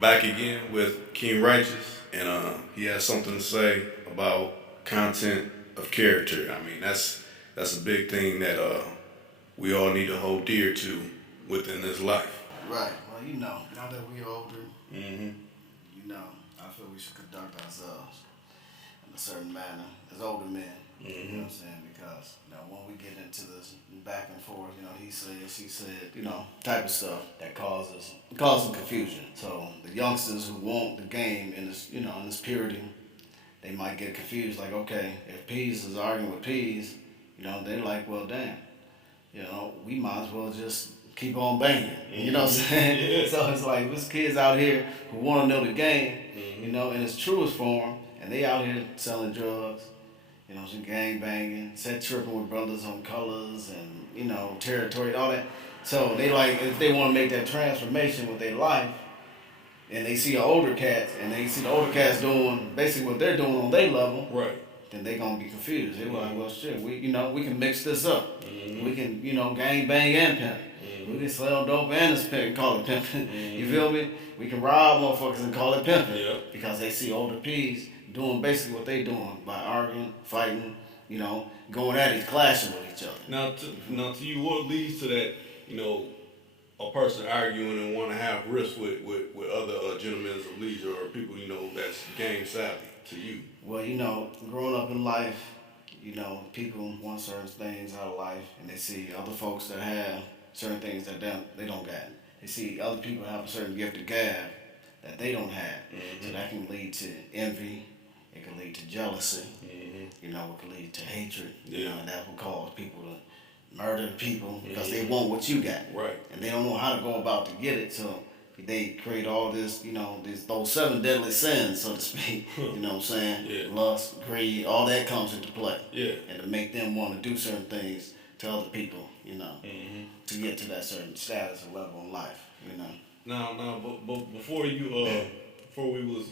Back again with King Righteous, and he has something to say about content of character. I mean, that's a big thing that we all need to hold dear to within this life. Right. Well, now that we're older, Hmm. I feel we should conduct ourselves in a certain manner as older men. You know Hmm. what I'm saying? Because when we get into this back and forth, he said, she said, type of stuff that causes confusion. So the youngsters who want the game in this, in this purity, they might get confused. Like, okay, if Peas is arguing with Peas, they're like, well, damn. We might as well just keep on banging. You know what I'm saying? Yeah. So it's like there's kids out here who want to know the game, Hmm. in its truest form, and they out here selling drugs, some gang banging, set tripping with brothers on colors and territory, all that. So they like if they want to make that transformation with their life, and they see the older cats, and they see the older cats doing basically what they're doing on their level, Right. then they gonna be confused. They were like, Hmm. well, shit, we can mix this up. Hmm. We can, gang bang and pimp. We Hmm. can sell dope and call it pimping. You Hmm. feel me? We can rob motherfuckers and call it pimping Yep. because they see older P's doing basically what they doing by arguing, fighting, going at each, clashing with each other. Now to you, what leads to that? You know, a person arguing and want to have risks with other gentlemen of leisure or people that's game savvy to you. Well, growing up in life, people want certain things out of life, and they see other folks that have certain things that they don't got. They see other people have a certain gift of gab that they don't have, so Hmm. that can lead to envy. It can lead to jealousy. Hmm. It can lead to hatred. Yeah. And that will cause people to murder people because they Hmm. want what you got, Right. and they don't know how to go about to get it. So they create all this, those seven deadly sins, so to speak. You know what I'm saying? Yeah. Lust, greed, all that comes into play. Yeah. And to make them want to do certain things to other people, Hmm. to get to that certain status or level in life. But before we was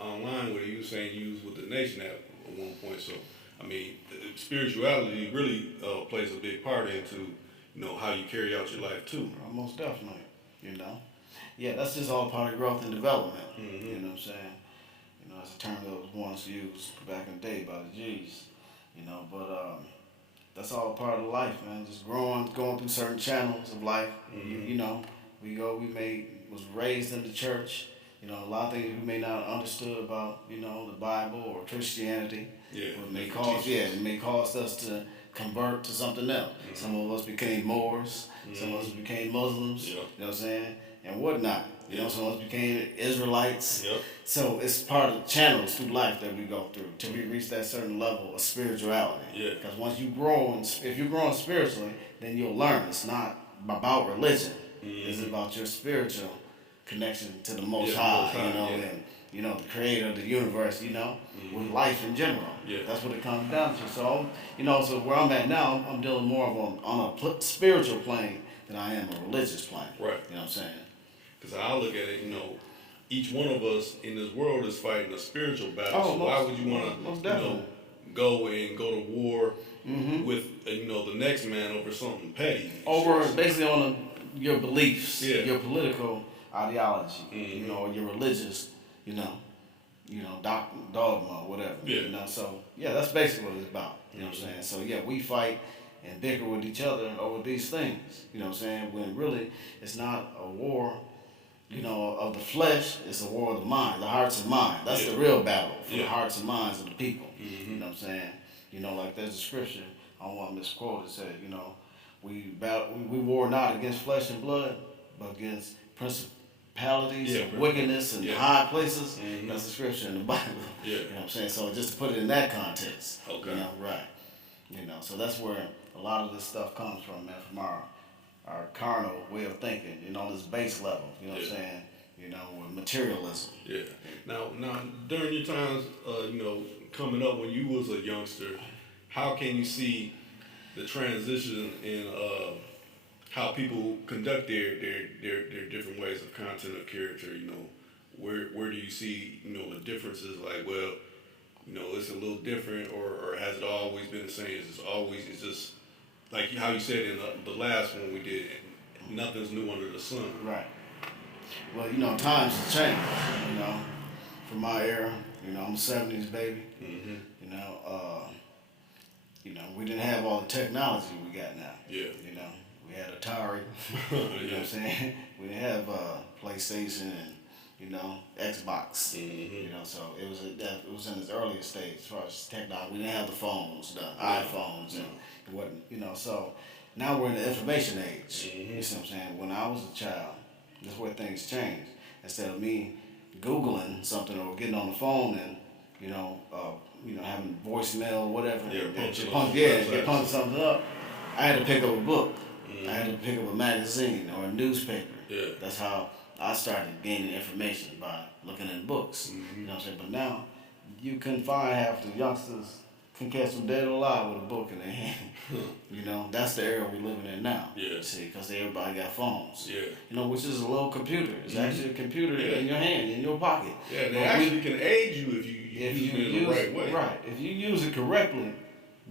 online with it, you was saying you was with the nation at one point. So I mean, spirituality really plays a big part into how you carry out your life too. Most definitely, you know. Yeah, that's just all part of growth and development. You Hmm. know what I'm saying? It's a term that was once used back in the day by the G's. But that's all part of life, man. Just going through certain channels of life. Hmm. Was raised in the church. A lot of things we may not have understood about, the Bible or Christianity. Yeah. It may cause us to convert to something else. Hmm. Some of us became Moors, some of us Hmm. became Muslims, Yep. you know what I'm saying, and whatnot. Yeah. Some of us became Israelites. Yep. So it's part of the channels through life that we go through till we reach that certain level of spirituality. Yeah. Because once you grow, if you're growing spiritually, then you'll learn. It's not about religion. It's Hmm. about your spiritual connection to the Most Yeah. High, Most high. Yeah. and the Creator of the universe, with Hmm. life in general. Yeah. That's what it comes down to. So, so where I'm at now, I'm dealing more of on a spiritual plane than I am a religious plane. Right. You know what I'm saying? Because I look at it, each one of us in this world is fighting a spiritual battle. Oh, So why would you want most to, definitely. go to war Mm-hmm. with, the next man over something petty? Over basically on your beliefs, Yeah. your political ideology, Mhm. or your religious, dogma or whatever. Yeah. So yeah, that's basically what it's about. You know what I'm saying? So yeah, we fight and bicker with each other over these things. You know what I'm saying? When really it's not a war, of the flesh, it's a war of the mind, the hearts and mind. That's Yeah. the real battle for the Yeah. hearts and minds of the people. You Hmm. know what I'm saying? Like there's a scripture, I don't want to misquote it, said, we war not against flesh and blood, but against principalities Yeah. and wickedness and Yeah. high places. Hmm. That's the scripture in the Bible. Yeah. You know what I'm saying? So just to put it in that context. Okay. Right. So that's where a lot of this stuff comes from, man, from our carnal way of thinking, this base level, what I'm Yeah. saying? With materialism. Yeah. Now, during your times, coming up when you was a youngster, how can you see the transition in how people conduct their different ways of content of character? Where do you see the differences? Like, well, it's a little different, or has it always been the same? It's just like how you said in the last one we did. Nothing's new under the sun. Right. Well, you know, times have changed. You know, from my era, you know, I'm a '70s baby. You know, you know, we didn't have all the technology we got now. Yeah. You know, we had Atari. You know what I'm saying? We didn't have PlayStation and, you know, Xbox. You know, so it was in its earliest stage as far as technology. We didn't have the phones, the iPhones, and what, you know. So now we're in the information age. You see what I'm saying? When I was a child, that's where things changed. Instead of me Googling something or getting on the phone and, you know, having voicemail or whatever, get punched something up, I had to pick up a book. I had to pick up a magazine or a newspaper. Yeah. That's how I started gaining information, by looking in books. You know what I'm saying? But now, you can find half the youngsters can catch them dead or alive with a book in their hand. You know, that's the era we're living in now. Yeah. See, because everybody got phones. Yeah. You know, which is a little computer. It's actually a computer in your hand, in your pocket. Yeah, and they actually can aid you if you use it in the right way. Right. If you use it correctly,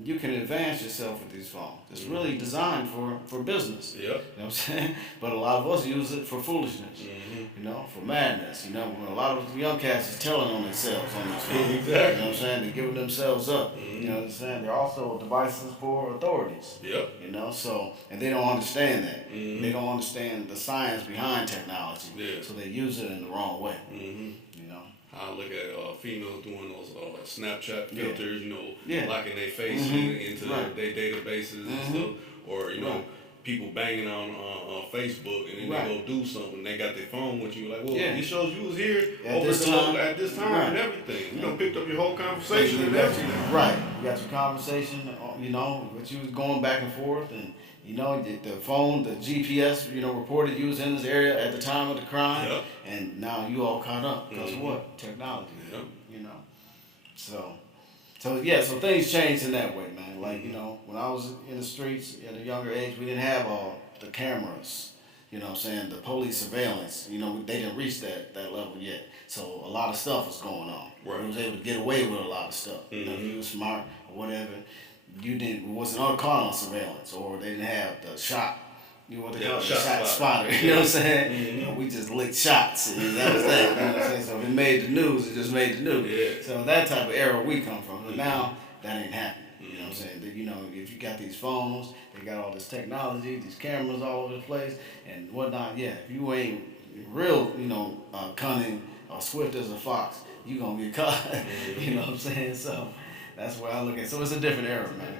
you can advance yourself with these phones. It's really designed for business. Yep. You know what I'm saying? But a lot of us use it for foolishness. You know, for madness. You know, when a lot of the young cats is telling on themselves on these phones. Exactly. You know what I'm saying? They're giving themselves up. You know what I'm saying? They're also devices for authorities. Yep. You know, so, and they don't understand that. They don't understand the science behind technology. Yeah. So they use it in the wrong way. You know? I look at females doing those Snapchat filters, you know, Yeah. locking their face into their databases and stuff, or you know, people banging on Facebook and then they go do something. They got their phone with you, like, well, it shows you was here at over this the time, at this time and everything. You know, picked up your whole conversation and everything. Right. You got your conversation, you know, but you was going back and forth, and you know, the phone, the GPS, you know, reported you was in this area at the time of the crime, and now you all caught up because of what? Technology. You know, so yeah, so things changed in that way, man. Like, you know, when I was in the streets at a younger age, we didn't have all the cameras. You know what I'm saying? The police surveillance, you know, they didn't reach that level yet. So a lot of stuff was going on. Right. We was able to get away with a lot of stuff. You know, if you were smart or whatever, wasn't on caught on surveillance, or they didn't have the shot. You know what they call it? Shot spotter. You know what I'm saying? You know, we just licked shots, and that was that. You know what I'm saying? So if it made the news, it just made the news. Yeah. So that type of era we come from. But now that ain't happening. You know what I'm saying? You know, if you got these phones, they got all this technology, these cameras all over the place and whatnot. Yeah, if you ain't real, you know, cunning or swift as a fox, you gonna get caught. You know what I'm saying? So that's where I look at it. So it's a different era, man.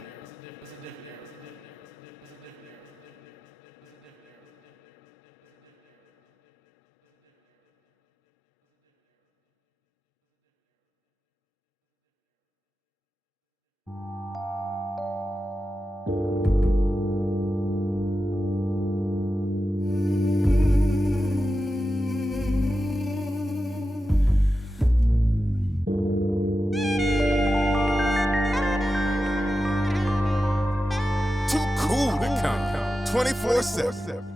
Too cool to count 24/7.